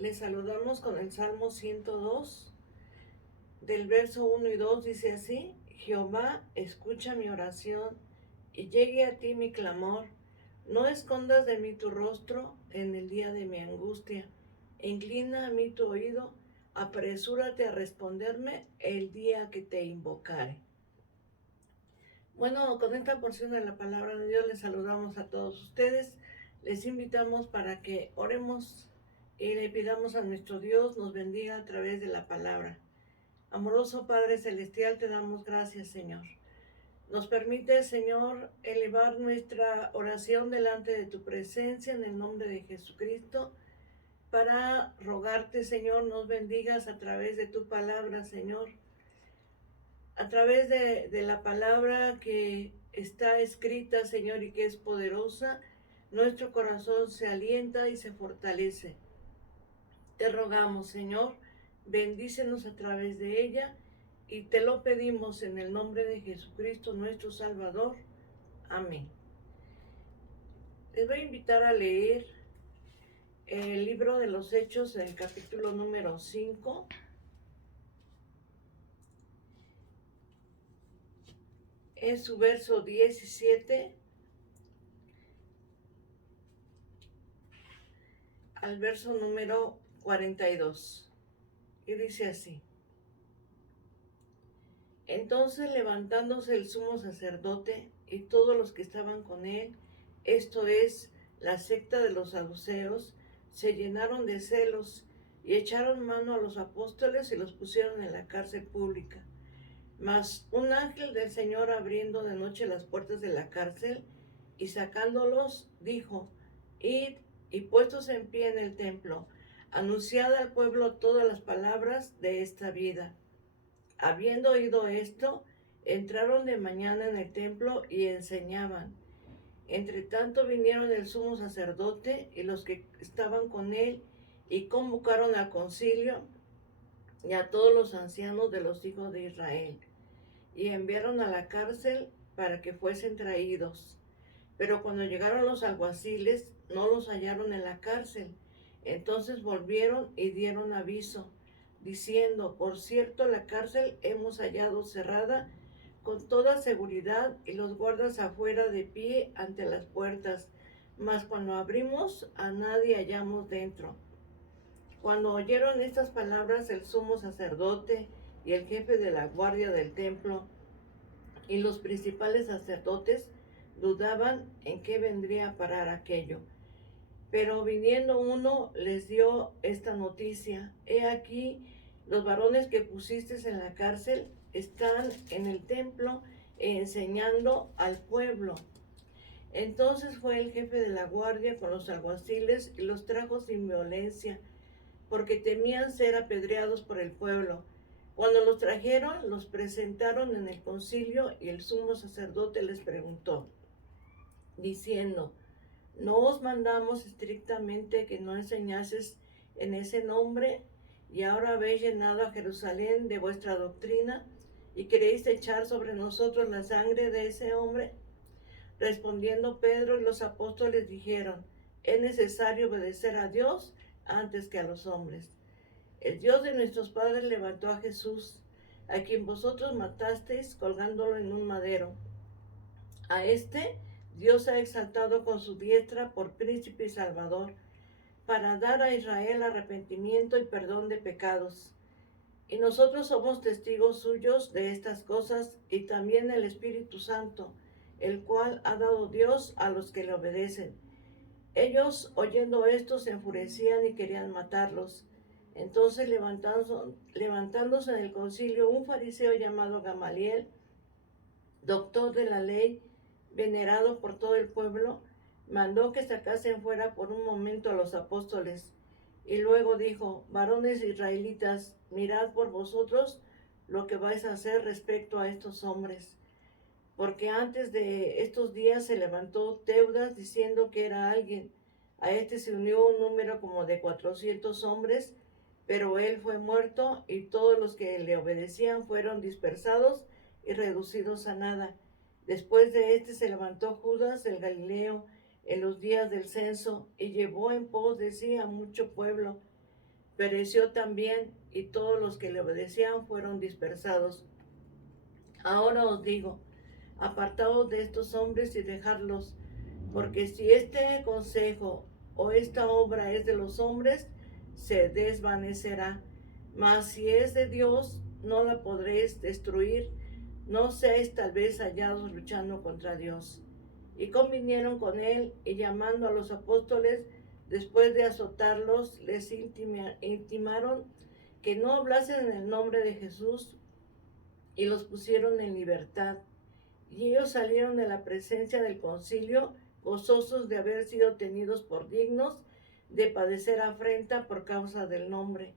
Les saludamos con el Salmo 102, del verso 1 y 2 dice así: Jehová, escucha mi oración y llegue a ti mi clamor. No escondas de mí tu rostro en el día de mi angustia. Inclina a mí tu oído, apresúrate a responderme el día que te invocare. Bueno, con esta porción de la palabra de Dios les saludamos a todos ustedes. Les invitamos para que oremos y le pidamos a nuestro Dios nos bendiga a través de la palabra. Amoroso Padre Celestial, te damos gracias, Señor. Nos permite, Señor, elevar nuestra oración delante de tu presencia en el nombre de Jesucristo, para rogarte, Señor, nos bendigas a través de tu palabra, Señor. A través de la palabra que está escrita, Señor, y que es poderosa, nuestro corazón se alienta y se fortalece. Te rogamos, Señor, bendícenos a través de ella y te lo pedimos en el nombre de Jesucristo, nuestro Salvador. Amén. Les voy a invitar a leer el libro de los Hechos, en el capítulo número 5. Es su verso 17 al verso número 42. Y dice así: Entonces, levantándose el sumo sacerdote y todos los que estaban con él, esto es, la secta de los saduceos, se llenaron de celos y echaron mano a los apóstoles y los pusieron en la cárcel pública. Mas un ángel del Señor, abriendo de noche las puertas de la cárcel y sacándolos, dijo: Id, y puestos en pie en el templo, anunciad al pueblo todas las palabras de esta vida. Habiendo oído esto, entraron de mañana en el templo y enseñaban. Entre tanto vinieron el sumo sacerdote y los que estaban con él, y convocaron al concilio y a todos los ancianos de los hijos de Israel, y enviaron a la cárcel para que fuesen traídos. Pero cuando llegaron los alguaciles, no los hallaron en la cárcel. Entonces volvieron y dieron aviso, diciendo: Por cierto, la cárcel hemos hallado cerrada con toda seguridad, y los guardas afuera de pie ante las puertas. Mas cuando abrimos, a nadie hallamos dentro. Cuando oyeron estas palabras, el sumo sacerdote y el jefe de la guardia del templo y los principales sacerdotes dudaban en qué vendría a parar aquello. Pero viniendo uno, les dio esta noticia: He aquí, los varones que pusiste en la cárcel están en el templo enseñando al pueblo. Entonces fue el jefe de la guardia con los alguaciles y los trajo sin violencia, porque temían ser apedreados por el pueblo. Cuando los trajeron, los presentaron en el concilio, y el sumo sacerdote les preguntó, diciendo: ¿No os mandamos estrictamente que no enseñases en ese nombre? Y ahora habéis llenado a Jerusalén de vuestra doctrina, y queréis echar sobre nosotros la sangre de ese hombre. Respondiendo Pedro y los apóstoles dijeron: Es necesario obedecer a Dios antes que a los hombres. El Dios de nuestros padres levantó a Jesús, a quien vosotros matasteis colgándolo en un madero. A este Dios ha exaltado con su diestra por príncipe y salvador, para dar a Israel arrepentimiento y perdón de pecados. Y nosotros somos testigos suyos de estas cosas, y también el Espíritu Santo, el cual ha dado Dios a los que le obedecen. Ellos, oyendo esto, se enfurecían y querían matarlos. Entonces, levantándose en el concilio, un fariseo llamado Gamaliel, doctor de la ley, venerado por todo el pueblo, mandó que sacasen fuera por un momento a los apóstoles, y luego dijo: Varones israelitas, mirad por vosotros lo que vais a hacer respecto a estos hombres. Porque antes de estos días se levantó Teudas diciendo que era alguien. A este se unió un número como de 400 hombres, pero él fue muerto, y todos los que le obedecían fueron dispersados y reducidos a nada. Después de este se levantó Judas el Galileo en los días del censo, y llevó en pos de sí a mucho pueblo. pereció también, y todos los que le obedecían fueron dispersados. Ahora os digo, apartaos de estos hombres y dejadlos, porque si este consejo o esta obra es de los hombres, se desvanecerá. Mas si es de Dios, no la podréis destruir. No seáis tal vez hallados luchando contra Dios. Y convinieron con él, y llamando a los apóstoles, después de azotarlos, les intimaron que no hablasen en el nombre de Jesús, y los pusieron en libertad. Y ellos salieron de la presencia del concilio, gozosos de haber sido tenidos por dignos de padecer afrenta por causa del nombre.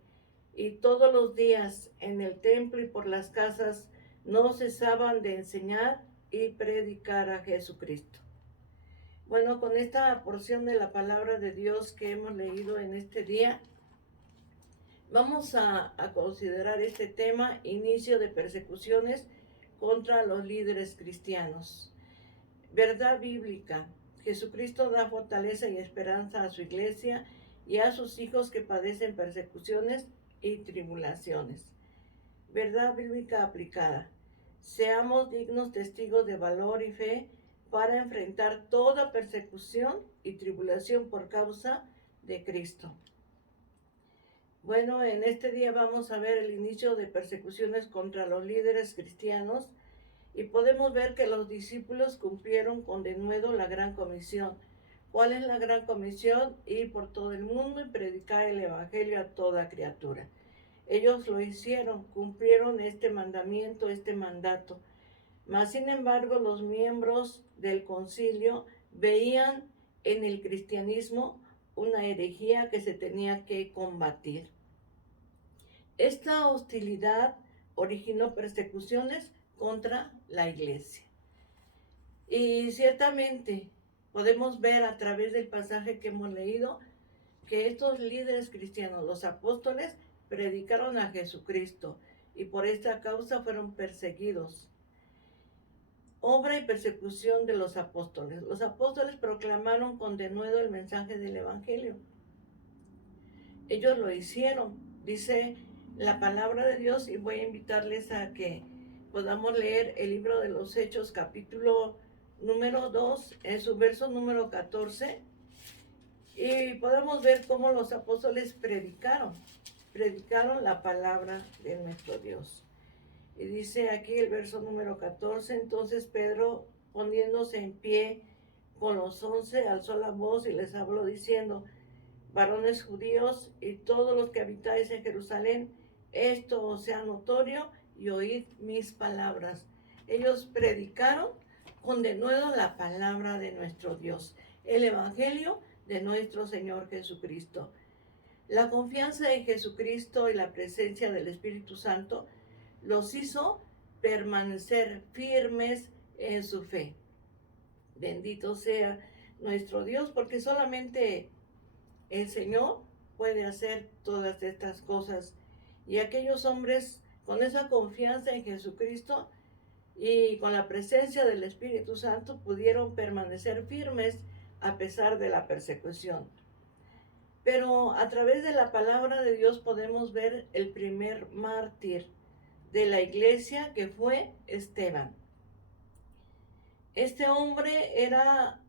Y todos los días en el templo y por las casas no cesaban de enseñar y predicar a Jesucristo. Bueno, con esta porción de la palabra de Dios que hemos leído en este día, vamos a considerar este tema: inicio de persecuciones contra los líderes cristianos. Verdad bíblica: Jesucristo da fortaleza y esperanza a su iglesia y a sus hijos que padecen persecuciones y tribulaciones. Verdad bíblica aplicada: seamos dignos testigos de valor y fe para enfrentar toda persecución y tribulación por causa de Cristo. Bueno, en este día vamos a ver el inicio de persecuciones contra los líderes cristianos, y podemos ver que los discípulos cumplieron con denuedo la gran comisión. ¿Cuál es la gran comisión? Ir por todo el mundo y predicar el evangelio a toda criatura. Ellos lo hicieron, cumplieron este mandamiento, este mandato. Mas, sin embargo, los miembros del concilio veían en el cristianismo una herejía que se tenía que combatir. Esta hostilidad originó persecuciones contra la iglesia. Y ciertamente podemos ver a través del pasaje que hemos leído que estos líderes cristianos, los apóstoles, predicaron a Jesucristo y por esta causa fueron perseguidos. Obra y persecución de los apóstoles. Los apóstoles proclamaron con denuedo el mensaje del evangelio. Ellos lo hicieron, dice la palabra de Dios, y voy a invitarles a que podamos leer el libro de los Hechos, capítulo número 2, en su verso número 14, y podemos ver cómo los apóstoles predicaron la palabra de nuestro Dios. Y dice aquí el verso número 14: entonces Pedro, poniéndose en pie con los 11, alzó la voz y les habló diciendo: varones judíos y todos los que habitáis en Jerusalén, esto os sea notorio y oíd mis palabras. Ellos predicaron con denuedo la palabra de nuestro Dios, el evangelio de nuestro Señor Jesucristo. La confianza en Jesucristo y la presencia del Espíritu Santo los hizo permanecer firmes en su fe. Bendito sea nuestro Dios, porque solamente el Señor puede hacer todas estas cosas. Y aquellos hombres, con esa confianza en Jesucristo y con la presencia del Espíritu Santo, pudieron permanecer firmes a pesar de la persecución. Pero a través de la palabra de Dios podemos ver el primer mártir de la iglesia, que fue Esteban. Este hombre era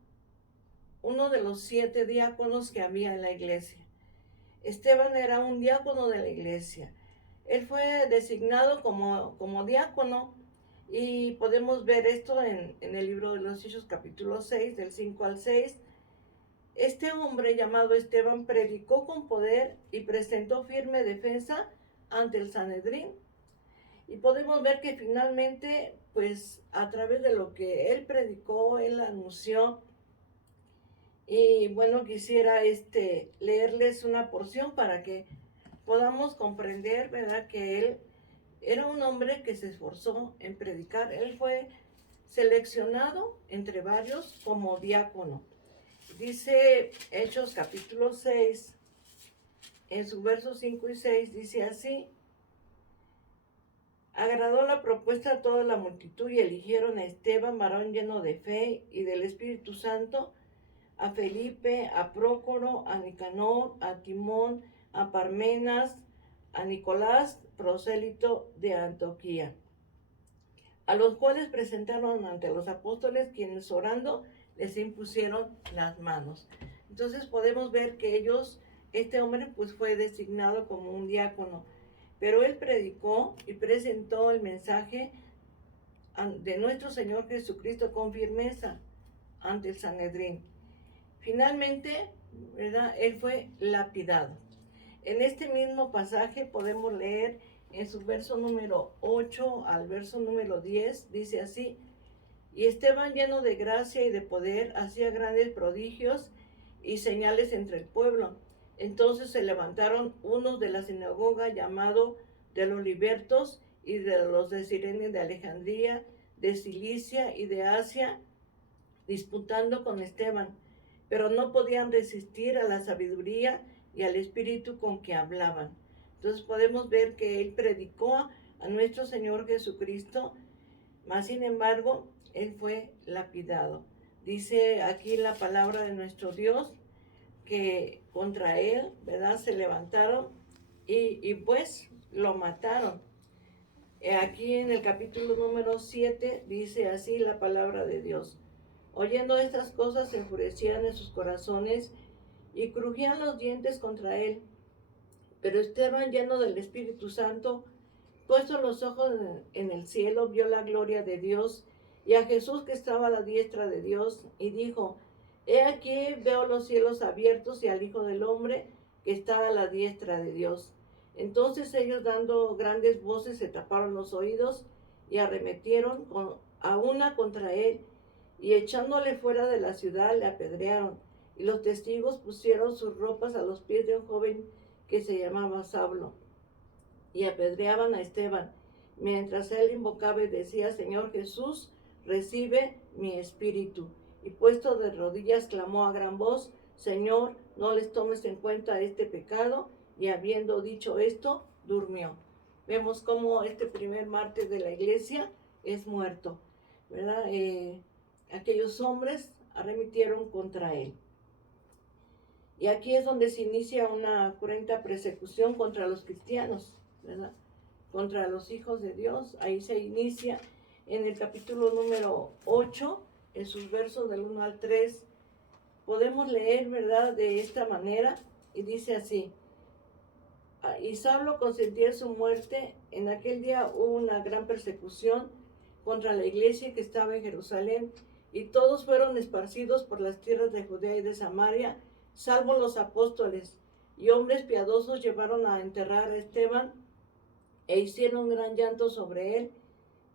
uno de los 7 diáconos que había en la iglesia. Esteban era un diácono de la iglesia. Él fue designado como diácono, y podemos ver esto en el libro de los Hechos, capítulo 6, del 5 al 6. Este hombre llamado Esteban predicó con poder y presentó firme defensa ante el Sanedrín. Y podemos ver que finalmente, pues a través de lo que él predicó, él anunció. Y bueno, quisiera leerles una porción para que podamos comprender, ¿verdad?, que él era un hombre que se esforzó en predicar. Él fue seleccionado entre varios como diácono. Dice Hechos capítulo 6, en su versos 5 y 6, dice así: agradó la propuesta a toda la multitud y eligieron a Esteban, varón lleno de fe y del Espíritu Santo, a Felipe, a Prócoro, a Nicanor, a Timón, a Parmenas, a Nicolás, prosélito de Antioquía, a los cuales presentaron ante los apóstoles, quienes orando les impusieron las manos. Entonces podemos ver que este hombre pues fue designado como un diácono, pero él predicó y presentó el mensaje de nuestro Señor Jesucristo con firmeza ante el Sanedrín. Finalmente, ¿verdad?, él fue lapidado. En este mismo pasaje podemos leer en su verso número 8 al verso número 10, dice así: y Esteban, lleno de gracia y de poder, hacía grandes prodigios y señales entre el pueblo. Entonces se levantaron unos de la sinagoga, llamado de los libertos, y de los de Cirene, de Alejandría, de Cilicia y de Asia, disputando con Esteban, pero no podían resistir a la sabiduría y al espíritu con que hablaban. Entonces podemos ver que él predicó a nuestro Señor Jesucristo, mas sin embargo, él fue lapidado. Dice aquí la palabra de nuestro Dios que contra él, ¿verdad?, se levantaron y pues lo mataron. Aquí en el capítulo número 7 dice así la palabra de Dios: oyendo estas cosas se enfurecían en sus corazones y crujían los dientes contra él. Pero Esteban, lleno del Espíritu Santo, puesto los ojos en el cielo, vio la gloria de Dios y a Jesús que estaba a la diestra de Dios, y dijo: he aquí veo los cielos abiertos y al Hijo del Hombre que está a la diestra de Dios. Entonces ellos, dando grandes voces, se taparon los oídos y arremetieron a una contra él, y echándole fuera de la ciudad le apedrearon. Y los testigos pusieron sus ropas a los pies de un joven que se llamaba Saulo, y apedreaban a Esteban, mientras él invocaba y decía: Señor Jesús, recibe mi espíritu. Y puesto de rodillas clamó a gran voz: Señor, no les tomes en cuenta este pecado. Y habiendo dicho esto, durmió. Vemos cómo este primer mártir de la iglesia es muerto, ¿verdad? Aquellos hombres arremetieron contra él. Y aquí es donde se inicia una cruenta persecución contra los cristianos, ¿verdad?, contra los hijos de Dios. Ahí se inicia en el capítulo número 8, en sus versos del 1 al 3. Podemos leer, ¿verdad?, de esta manera, y dice así: y Saulo consentía su muerte. En aquel día hubo una gran persecución contra la iglesia que estaba en Jerusalén, y todos fueron esparcidos por las tierras de Judea y de Samaria, salvo los apóstoles. Y hombres piadosos llevaron a enterrar a Esteban, e hicieron gran llanto sobre él.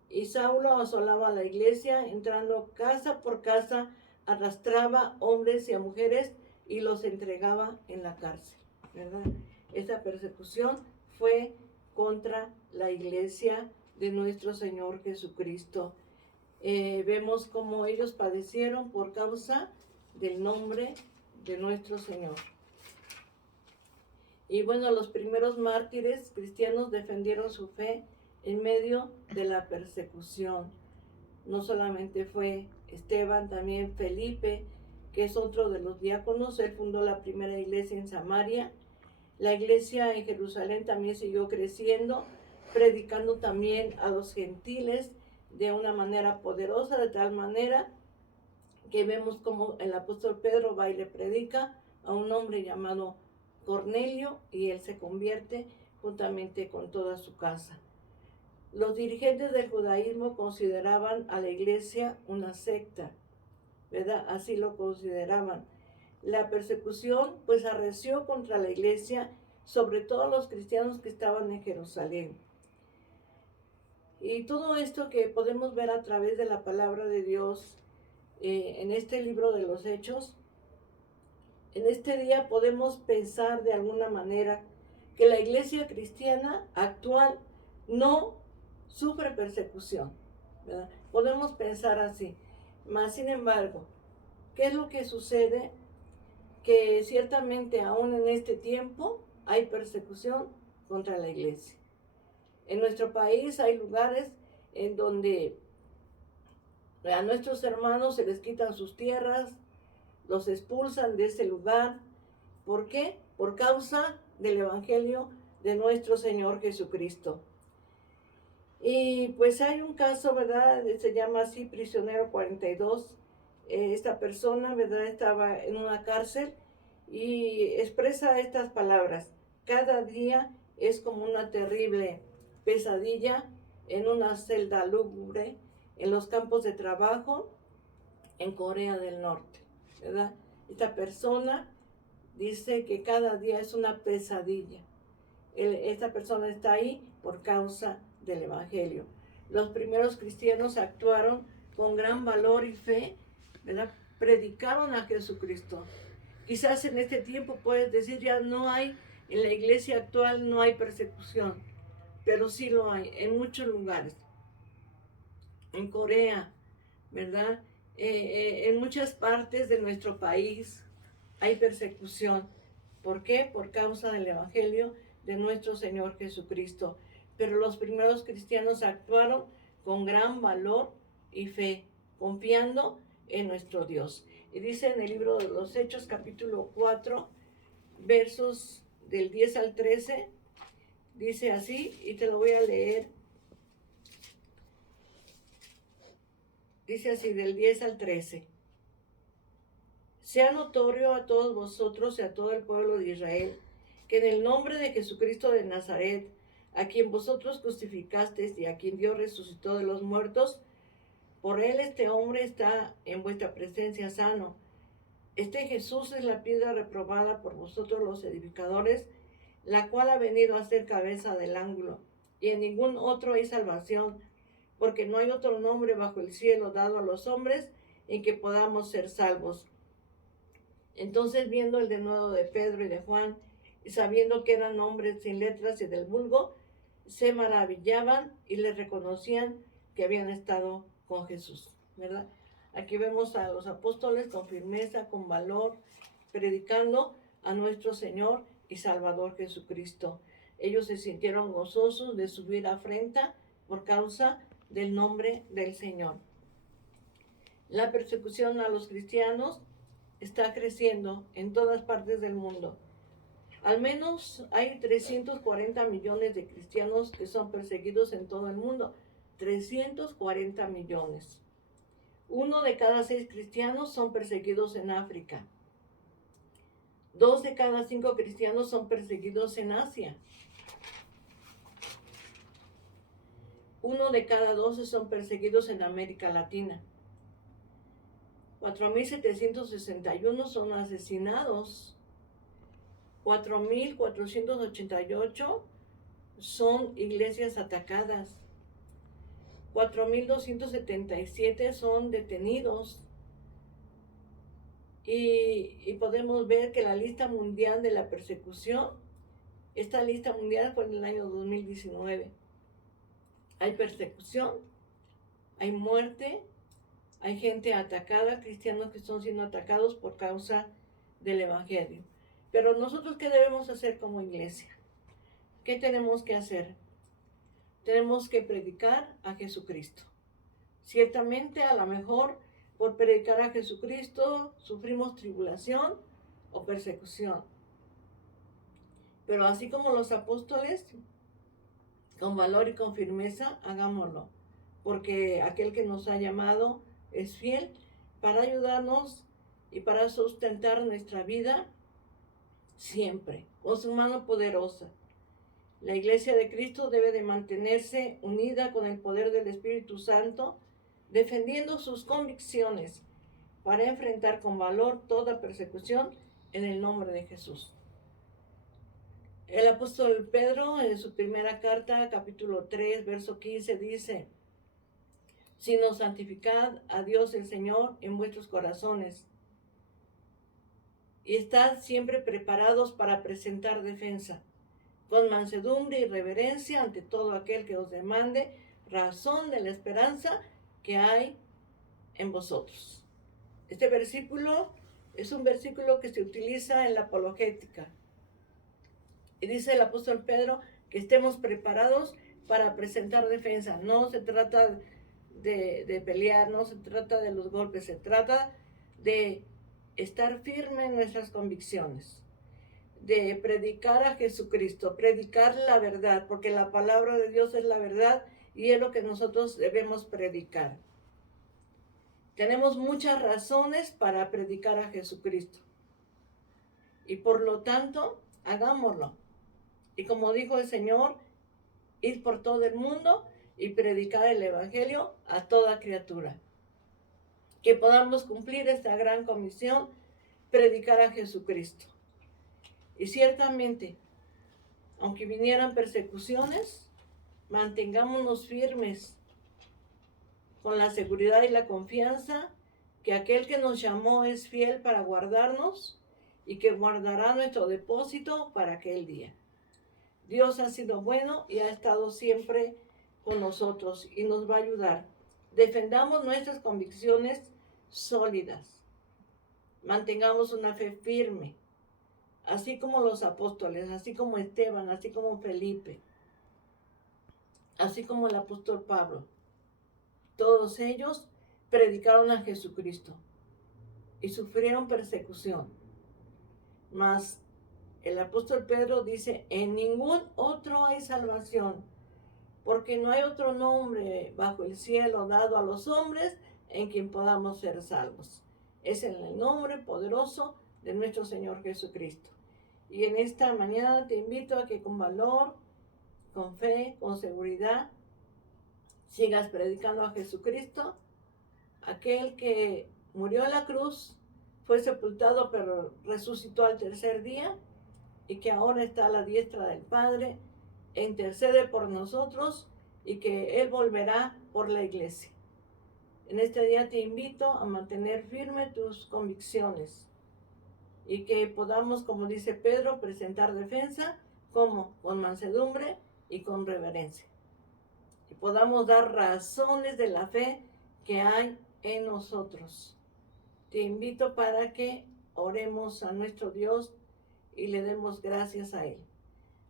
Y Saulo asolaba la iglesia, entrando casa por casa, arrastraba hombres y a mujeres y los entregaba en la cárcel, ¿verdad? Esta persecución fue contra la iglesia de nuestro Señor Jesucristo. Vemos cómo ellos padecieron por causa del nombre de nuestro Señor. Y bueno, los primeros mártires cristianos defendieron su fe en medio de la persecución. No solamente fue Esteban, también Felipe, que es otro de los diáconos. Él fundó la primera iglesia en Samaria. La iglesia en Jerusalén también siguió creciendo, predicando también a los gentiles de una manera poderosa, de tal manera que vemos como el apóstol Pedro va y le predica a un hombre llamado Cornelio, y él se convierte juntamente con toda su casa. Los dirigentes del judaísmo consideraban a la iglesia una secta, ¿verdad? Así lo consideraban. La persecución pues arreció contra la iglesia, sobre todo los cristianos que estaban en Jerusalén. Y todo esto que podemos ver a través de la palabra de Dios en este libro de los Hechos, en este día podemos pensar de alguna manera que la iglesia cristiana actual no sufre persecución, ¿verdad? Podemos pensar así. Mas, sin embargo, ¿qué es lo que sucede? Que ciertamente aún en este tiempo hay persecución contra la iglesia. En nuestro país hay lugares en donde a nuestros hermanos se les quitan sus tierras, los expulsan de ese lugar. ¿Por qué? Por causa del Evangelio de nuestro Señor Jesucristo. Y pues hay un caso, ¿verdad? Se llama así Prisionero 42. Esta persona, ¿verdad? Estaba en una cárcel y expresa estas palabras: cada día es como una terrible pesadilla en una celda lúgubre, en los campos de trabajo, en Corea del Norte, ¿verdad? Esta persona dice que cada día es una pesadilla. Esta persona está ahí por causa del Evangelio. Los primeros cristianos actuaron con gran valor y fe, ¿verdad? Predicaron a Jesucristo. Quizás en este tiempo puedes decir, ya no hay, en la iglesia actual no hay persecución, pero sí lo hay en muchos lugares. En Corea, ¿verdad? En muchas partes de nuestro país hay persecución. ¿Por qué? Por causa del Evangelio de nuestro Señor Jesucristo. Pero los primeros cristianos actuaron con gran valor y fe, confiando en nuestro Dios. Y dice en el libro de los Hechos, capítulo 4, versos del 10 al 13, dice así, y te lo voy a leer. Dice así, del 10 al 13. Sea notorio a todos vosotros y a todo el pueblo de Israel, que en el nombre de Jesucristo de Nazaret, a quien vosotros crucificasteis y a quien Dios resucitó de los muertos, por él este hombre está en vuestra presencia sano. Este Jesús es la piedra reprobada por vosotros los edificadores, la cual ha venido a ser cabeza del ángulo, y en ningún otro hay salvación, porque no hay otro nombre bajo el cielo dado a los hombres en que podamos ser salvos. Entonces, viendo el denuedo de Pedro y de Juan, y sabiendo que eran hombres sin letras y del vulgo, se maravillaban y les reconocían que habían estado con Jesús, ¿verdad? Aquí vemos a los apóstoles con firmeza, con valor, predicando a nuestro Señor y Salvador Jesucristo. Ellos se sintieron gozosos de subir afrenta por causa del nombre del Señor. La persecución a los cristianos está creciendo en todas partes del mundo. Al menos hay 340 millones de cristianos que son perseguidos en todo el mundo. 340 millones. 1 de cada 6 cristianos son perseguidos en África. 2 de cada 5 cristianos son perseguidos en Asia. 1 de cada 12 son perseguidos en América Latina. 4.761 son asesinados. 4.488 son iglesias atacadas. 4.277 son detenidos. Y podemos ver que la lista mundial de la persecución, esta lista mundial fue en el año 2019. Hay persecución, hay muerte, hay gente atacada, cristianos que están siendo atacados por causa del Evangelio. Pero nosotros, ¿qué debemos hacer como iglesia? ¿Qué tenemos que hacer? Tenemos que predicar a Jesucristo. Ciertamente, a lo mejor, por predicar a Jesucristo, sufrimos tribulación o persecución. Pero así como los apóstoles, con valor y con firmeza, hagámoslo. Porque aquel que nos ha llamado es fiel para ayudarnos y para sustentar nuestra vida siempre, con su mano poderosa. La Iglesia de Cristo debe de mantenerse unida con el poder del Espíritu Santo, defendiendo sus convicciones para enfrentar con valor toda persecución en el nombre de Jesús. El apóstol Pedro, en su primera carta, capítulo 3, verso 15, dice: sino santificad a Dios el Señor en vuestros corazones, y estad siempre preparados para presentar defensa, con mansedumbre y reverencia ante todo aquel que os demande razón de la esperanza que hay en vosotros. Este versículo es un versículo que se utiliza en la apologética. Y dice el apóstol Pedro que estemos preparados para presentar defensa. No se trata de pelear, no se trata de los golpes, se trata de estar firme en nuestras convicciones. de predicar a Jesucristo, predicar la verdad, porque la palabra de Dios es la verdad y es lo que nosotros debemos predicar. Tenemos muchas razones para predicar a Jesucristo y por lo tanto, hagámoslo. Y como dijo el Señor, id por todo el mundo y predicar el Evangelio a toda criatura. Que podamos cumplir esta gran comisión, predicar a Jesucristo. Y ciertamente, aunque vinieran persecuciones, mantengámonos firmes con la seguridad y la confianza que aquel que nos llamó es fiel para guardarnos y que guardará nuestro depósito para aquel día. Dios ha sido bueno y ha estado siempre con nosotros y nos va a ayudar. Defendamos nuestras convicciones sólidas. Mantengamos una fe firme, así como los apóstoles, así como Esteban, así como Felipe, así como el apóstol Pablo. Todos ellos predicaron a Jesucristo y sufrieron persecución. Mas el apóstol Pedro dice, en ningún otro hay salvación, porque no hay otro nombre bajo el cielo dado a los hombres en quien podamos ser salvos. Es en el nombre poderoso de nuestro Señor Jesucristo. Y en esta mañana te invito a que con valor, con fe, con seguridad, sigas predicando a Jesucristo, aquel que murió en la cruz, fue sepultado pero resucitó al tercer día y que ahora está a la diestra del Padre e intercede por nosotros y que Él volverá por la iglesia. En este día te invito a mantener firme tus convicciones y que podamos, como dice Pedro, presentar defensa como con mansedumbre y con reverencia. Y podamos dar razones de la fe que hay en nosotros. Te invito para que oremos a nuestro Dios y le demos gracias a Él.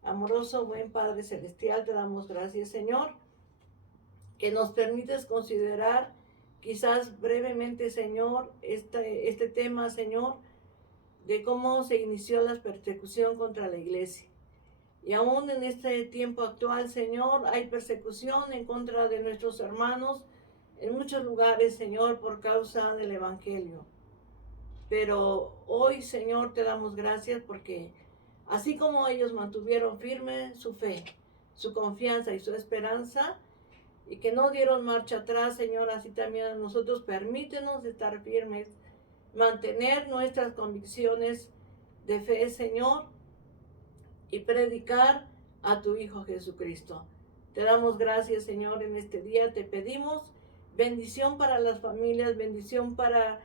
Amoroso, buen Padre Celestial, te damos gracias, Señor, que nos permites considerar quizás brevemente, Señor, este tema, Señor, de cómo se inició la persecución contra la iglesia. Y aún en este tiempo actual, Señor, hay persecución en contra de nuestros hermanos en muchos lugares, Señor, por causa del Evangelio. Pero hoy, Señor, te damos gracias porque así como ellos mantuvieron firme su fe, su confianza y su esperanza, y que no dieron marcha atrás, Señor, así también a nosotros permítenos estar firmes, mantener nuestras convicciones de fe, Señor, y predicar a tu Hijo Jesucristo. Te damos gracias, Señor, en este día. Te pedimos bendición para las familias, bendición para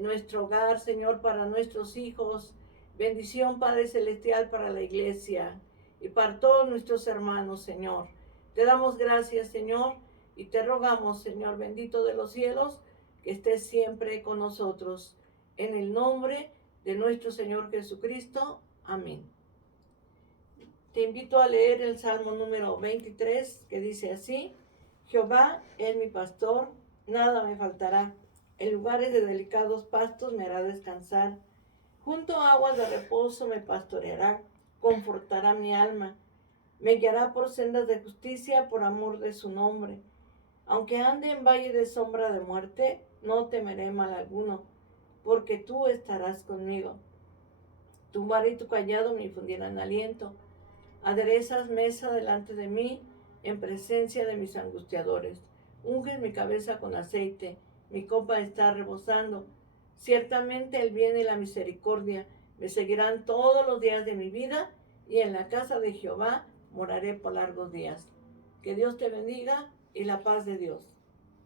nuestro hogar, Señor, para nuestros hijos. Bendición, Padre Celestial, para la iglesia y para todos nuestros hermanos, Señor. Te damos gracias, Señor, y te rogamos, Señor, bendito de los cielos, que estés siempre con nosotros. En el nombre de nuestro Señor Jesucristo. Amén. Te invito a leer el Salmo número 23, que dice así: Jehová es mi pastor, nada me faltará. En lugares de delicados pastos me hará descansar. Junto a aguas de reposo me pastoreará, confortará mi alma. Me guiará por sendas de justicia por amor de su nombre. Aunque ande en valle de sombra de muerte, no temeré mal alguno, porque tú estarás conmigo. Tu vara y tu callado me infundirán aliento. Aderezas mesa delante de mí en presencia de mis angustiadores. Unges mi cabeza con aceite, mi copa está rebosando. Ciertamente el bien y la misericordia me seguirán todos los días de mi vida, y en la casa de Jehová moraré por largos días. Que Dios te bendiga y la paz de Dios.